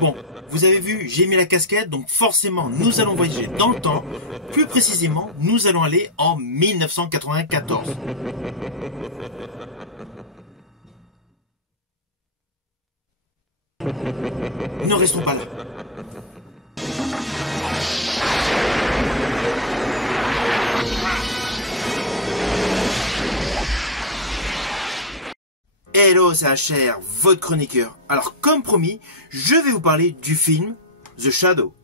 Bon, vous avez vu, j'ai mis la casquette, donc forcément nous allons voyager dans le temps. Plus précisément, nous allons aller en 1994. Ne restons pas là. Hello, c'est HR, votre chroniqueur. Alors, comme promis, je vais vous parler du film The Shadow.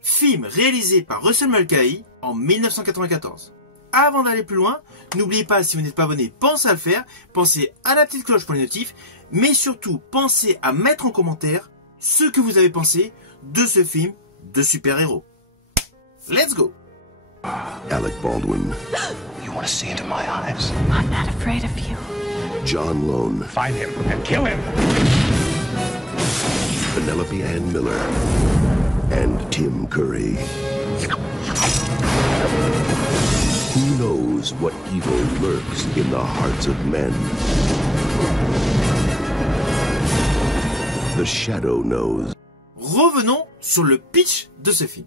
Film réalisé par Russell Mulcahy en 1994. Avant d'aller plus loin, n'oubliez pas, si vous n'êtes pas abonné, pensez à le faire. Pensez à la petite cloche pour les notifs. Mais surtout, pensez à mettre en commentaire ce que vous avez pensé de ce film de super-héros. Let's go! Alec Baldwin. You want to see into my eyes? I'm not afraid of you. John Lone. Find him and kill him! Penelope Ann Miller. And Tim Curry. Who knows what evil lurks in the hearts of men? The Shadow knows. Revenons sur le pitch de ce film.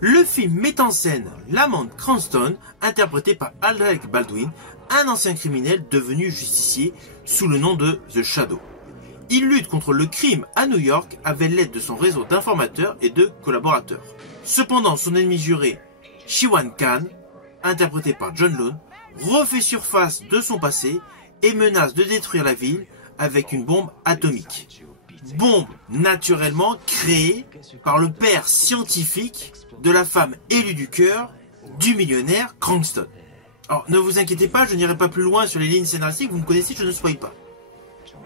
Le film met en scène Lamont Cranston, interprété par Alec Baldwin, un ancien criminel devenu justicier sous le nom de The Shadow. Il lutte contre le crime à New York avec l'aide de son réseau d'informateurs et de collaborateurs. Cependant, son ennemi juré, Shiwan Khan, interprété par John Lone, refait surface de son passé et menace de détruire la ville avec une bombe atomique. Bombe naturellement créée par le père scientifique de la femme élue du cœur du millionnaire Cranston. Alors ne vous inquiétez pas, je n'irai pas plus loin sur les lignes scénaristiques, vous me connaissez, je ne spoil pas.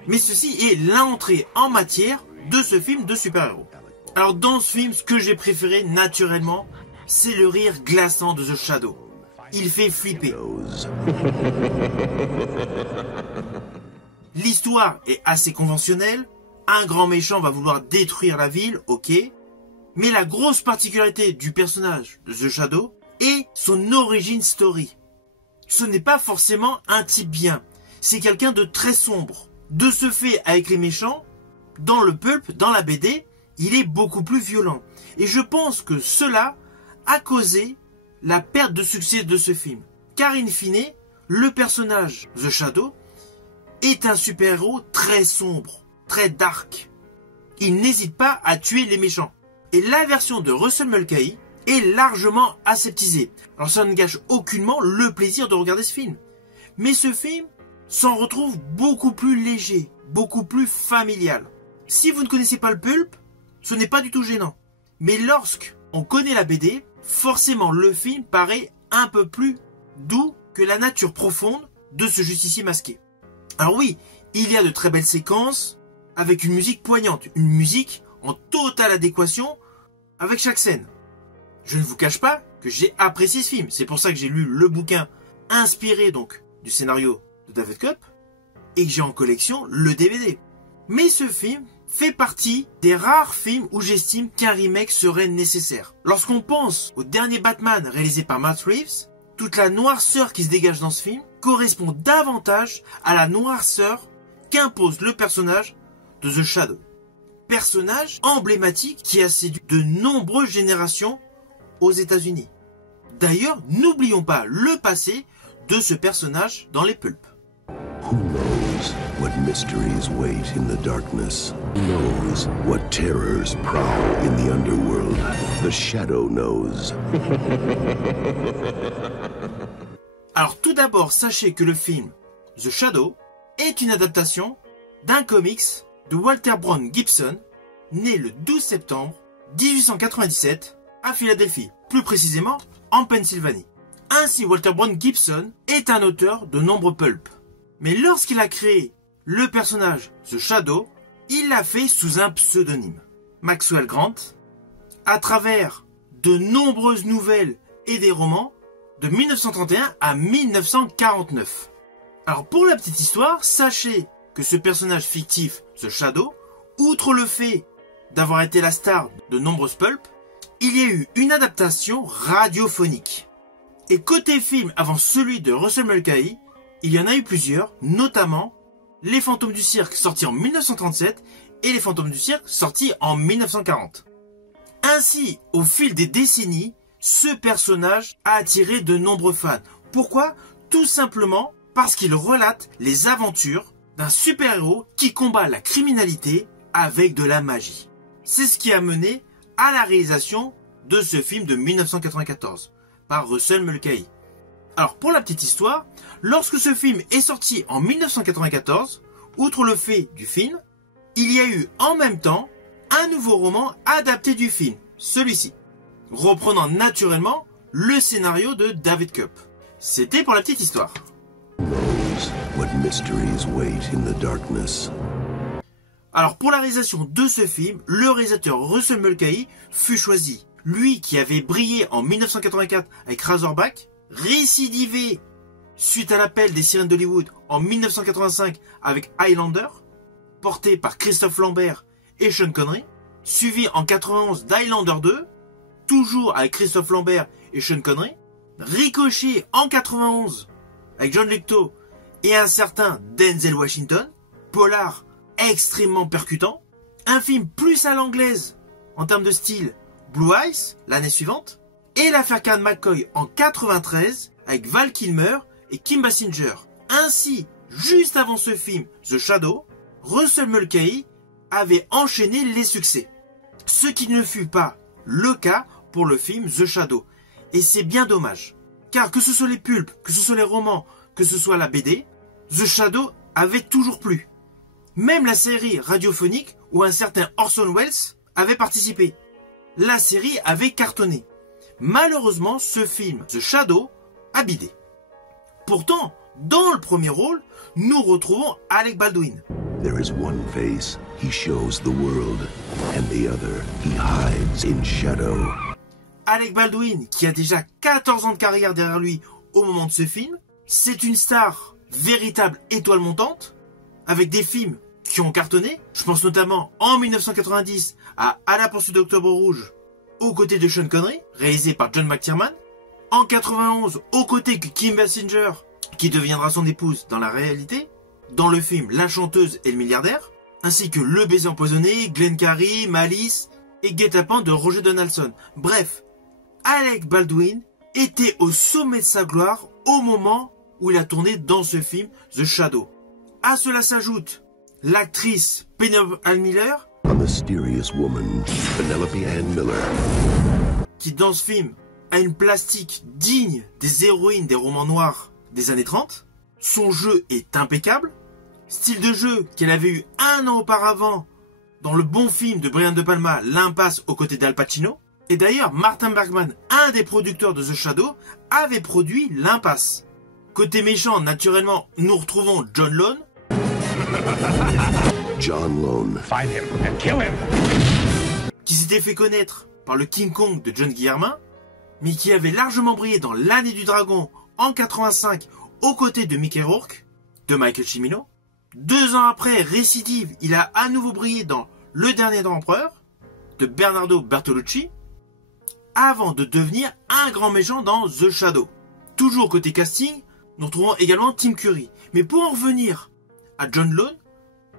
Mais ceci est l'entrée en matière de ce film de super-héros. Alors dans ce film, ce que j'ai préféré naturellement, c'est le rire glaçant de The Shadow. Il fait flipper. L'histoire est assez conventionnelle. Un grand méchant va vouloir détruire la ville, ok. Mais la grosse particularité du personnage de The Shadow est son origin story. Ce n'est pas forcément un type bien. C'est quelqu'un de très sombre. De ce fait, avec les méchants, dans le pulp, dans la BD, il est beaucoup plus violent. Et je pense que cela a causé la perte de succès de ce film. Car in fine, le personnage The Shadow est un super-héros très sombre, très dark. Il n'hésite pas à tuer les méchants. Et la version de Russell Mulcahy est largement aseptisée. Alors ça ne gâche aucunement le plaisir de regarder ce film. Mais ce film s'en retrouve beaucoup plus léger, beaucoup plus familial. Si vous ne connaissez pas le pulp, ce n'est pas du tout gênant. Mais lorsque on connaît la BD, forcément le film paraît un peu plus doux que la nature profonde de ce justicier masqué. Alors oui, il y a de très belles séquences avec une musique poignante, une musique en totale adéquation avec chaque scène. Je ne vous cache pas que j'ai apprécié ce film. C'est pour ça que j'ai lu le bouquin inspiré donc du scénario de David Koepp et que j'ai en collection le DVD. Mais ce film fait partie des rares films où j'estime qu'un remake serait nécessaire. Lorsqu'on pense au dernier Batman réalisé par Matt Reeves, toute la noirceur qui se dégage dans ce film correspond davantage à la noirceur qu'impose le personnage de The Shadow. Personnage emblématique qui a séduit de nombreuses générations aux États-Unis. D'ailleurs, n'oublions pas le passé de ce personnage dans les pulps. Who knows what mysteries wait in the darkness? Who knows what terrors prowl in the underworld? The Shadow knows. Alors tout d'abord, sachez que le film The Shadow est une adaptation d'un comics de Walter Brown Gibson, né le 12 septembre 1897 à Philadelphie, plus précisément en Pennsylvanie. Ainsi, Walter Brown Gibson est un auteur de nombreux pulps. Mais lorsqu'il a créé le personnage The Shadow, il l'a fait sous un pseudonyme, Maxwell Grant, à travers de nombreuses nouvelles et des romans de 1931 à 1949. Alors pour la petite histoire, sachez que ce personnage fictif, The Shadow, outre le fait d'avoir été la star de nombreuses pulps, il y a eu une adaptation radiophonique. Et côté film, avant celui de Russell Mulcahy, Il y en a eu plusieurs, notamment Les Fantômes du Cirque sortis en 1937 et Les Fantômes du Cirque sortis en 1940. Ainsi, au fil des décennies, ce personnage a attiré de nombreux fans. Pourquoi? Tout simplement parce qu'il relate les aventures d'un super-héros qui combat la criminalité avec de la magie. C'est ce qui a mené à la réalisation de ce film de 1994 par Russell Mulcahy. Alors pour la petite histoire, lorsque ce film est sorti en 1994, outre le fait du film, il y a eu en même temps un nouveau roman adapté du film, celui-ci, reprenant naturellement le scénario de David Koepp. C'était pour la petite histoire. What mysteries wait in the darkness. Alors pour la réalisation de ce film, le réalisateur Russell Mulcahy fut choisi. Lui qui avait brillé en 1984 avec Razorback, récidivé suite à l'appel des sirènes d'Hollywood en 1985 avec Highlander, porté par Christophe Lambert et Sean Connery, suivi en 91 d'Highlander 2, toujours avec Christophe Lambert et Sean Connery, Ricochet en 91 avec John Lithgow et un certain Denzel Washington, polar extrêmement percutant, un film plus à l'anglaise en termes de style, Blue Eyes l'année suivante, et l'affaire Karen McCoy en 93 avec Val Kilmer et Kim Basinger. Ainsi, juste avant ce film, The Shadow, Russell Mulcahy avait enchaîné les succès. Ce qui ne fut pas le cas pour le film The Shadow. Et c'est bien dommage. Car que ce soit les pulps, que ce soit les romans, que ce soit la BD, The Shadow avait toujours plu. Même la série radiophonique où un certain Orson Welles avait participé. La série avait cartonné. Malheureusement, ce film, The Shadow, a bidé. Pourtant, dans le premier rôle, nous retrouvons Alec Baldwin. There is one face he shows the world, and the other he hides in shadow. Alec Baldwin, qui a déjà 14 ans de carrière derrière lui au moment de ce film, c'est une star, véritable étoile montante, avec des films qui ont cartonné. Je pense notamment en 1990 à la poursuite d'Octobre Rouge, aux côtés de Sean Connery, réalisé par John McTiernan. En 91, aux côtés de Kim Basinger, qui deviendra son épouse dans la réalité, dans le film La chanteuse et le milliardaire, ainsi que Le baiser empoisonné, Glenn Carey, Malice et Guet-apens de Roger Donaldson. Bref, Alec Baldwin était au sommet de sa gloire au moment où il a tourné dans ce film The Shadow. À cela s'ajoute l'actrice Penelope Ann Miller, A mysterious woman, Penelope Ann Miller, qui dans ce film a une plastique digne des héroïnes des romans noirs des années 30. Son jeu est impeccable. Style de jeu qu'elle avait eu un an auparavant dans le bon film de Brian De Palma, L'Impasse aux côtés d'Al Pacino. Et d'ailleurs, Martin Bergman, un des producteurs de The Shadow, avait produit L'Impasse. Côté méchant, naturellement, nous retrouvons John Lone. John Lone, Find him and kill him. Qui s'était fait connaître par le King Kong de John Guillermin, mais qui avait largement brillé dans L'Année du Dragon en 85 aux côtés de Mickey Rourke, de Michael Cimino. 2 ans après, récidive, il a à nouveau brillé dans Le Dernier Empereur, de Bernardo Bertolucci, avant de devenir un grand méchant dans The Shadow. Toujours côté casting, nous retrouvons également Tim Curry. Mais pour en revenir à John Lone,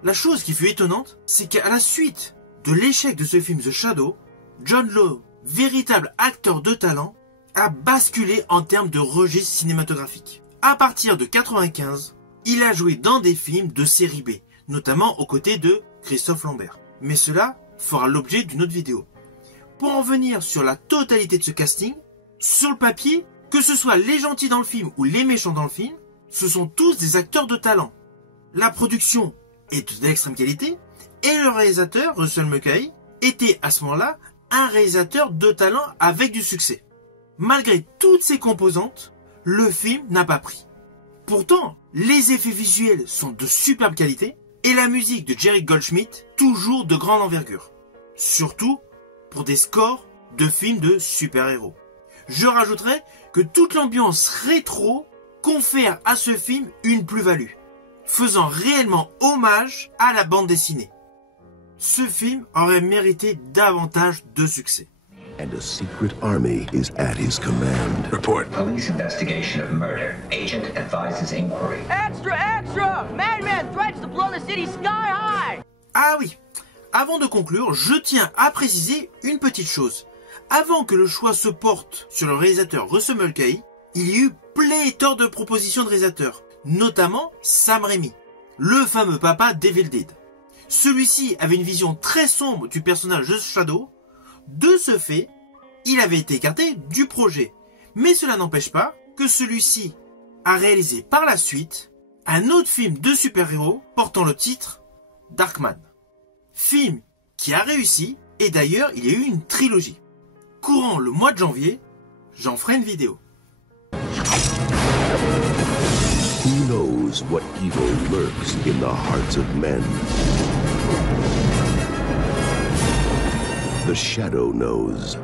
la chose qui fut étonnante, c'est qu'à la suite de l'échec de ce film The Shadow, John Lone, véritable acteur de talent, a basculé en termes de registre cinématographique. À partir de 95, il a joué dans des films de série B, notamment aux côtés de Christophe Lambert. Mais cela fera l'objet d'une autre vidéo. Pour en venir sur la totalité de ce casting, sur le papier, que ce soit les gentils dans le film ou les méchants dans le film, ce sont tous des acteurs de talent. La production est d'extrême qualité et le réalisateur, Russell Mulcahy, était à ce moment-là un réalisateur de talent avec du succès. Malgré toutes ces composantes, le film n'a pas pris. Pourtant, les effets visuels sont de superbe qualité et la musique de Jerry Goldsmith toujours de grande envergure. Surtout pour des scores de films de super-héros. Je rajouterai que toute l'ambiance rétro confère à ce film une plus-value, faisant réellement hommage à la bande dessinée. Ce film aurait mérité davantage de succès. and a secret army is at his command. Report. Police investigation of murder. Agent advises inquiry. Extra, extra! Madman threatens to blow the city sky high! Ah oui, avant de conclure, je tiens à préciser une petite chose. Avant que le choix se porte sur le réalisateur Russell Mulcahy, il y a eu pléthore de propositions de réalisateurs, notamment Sam Raimi, le fameux papa d'Evil Dead. Celui-ci avait une vision très sombre du personnage de Shadow. De ce fait, il avait été écarté du projet. Mais cela n'empêche pas que celui-ci a réalisé par la suite un autre film de super-héros portant le titre Darkman. Film qui a réussi et d'ailleurs il y a eu une trilogie. Courant le mois de janvier, j'en ferai une vidéo. Who knows what evil lurks in the hearts of men? The Shadow knows.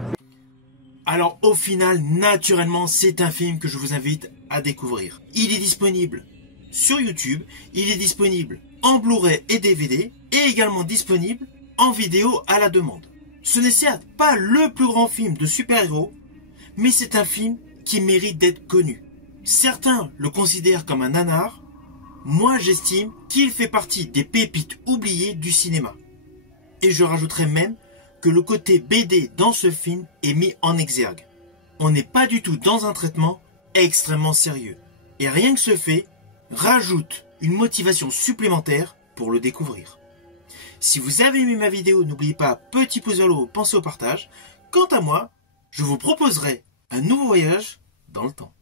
Alors au final, naturellement, c'est un film que je vous invite à découvrir. Il est disponible sur YouTube, il est disponible en Blu-ray et DVD, et également disponible en vidéo à la demande. Ce n'est certes pas le plus grand film de super-héros, mais c'est un film qui mérite d'être connu. Certains le considèrent comme un nanar, moi j'estime qu'il fait partie des pépites oubliées du cinéma. Et je rajouterais même que le côté BD dans ce film est mis en exergue. On n'est pas du tout dans un traitement extrêmement sérieux. Et rien que ce fait rajoute une motivation supplémentaire pour le découvrir. Si vous avez aimé ma vidéo, n'oubliez pas petit pouce vers le haut, pensez au partage. Quant à moi, je vous proposerai un nouveau voyage dans le temps.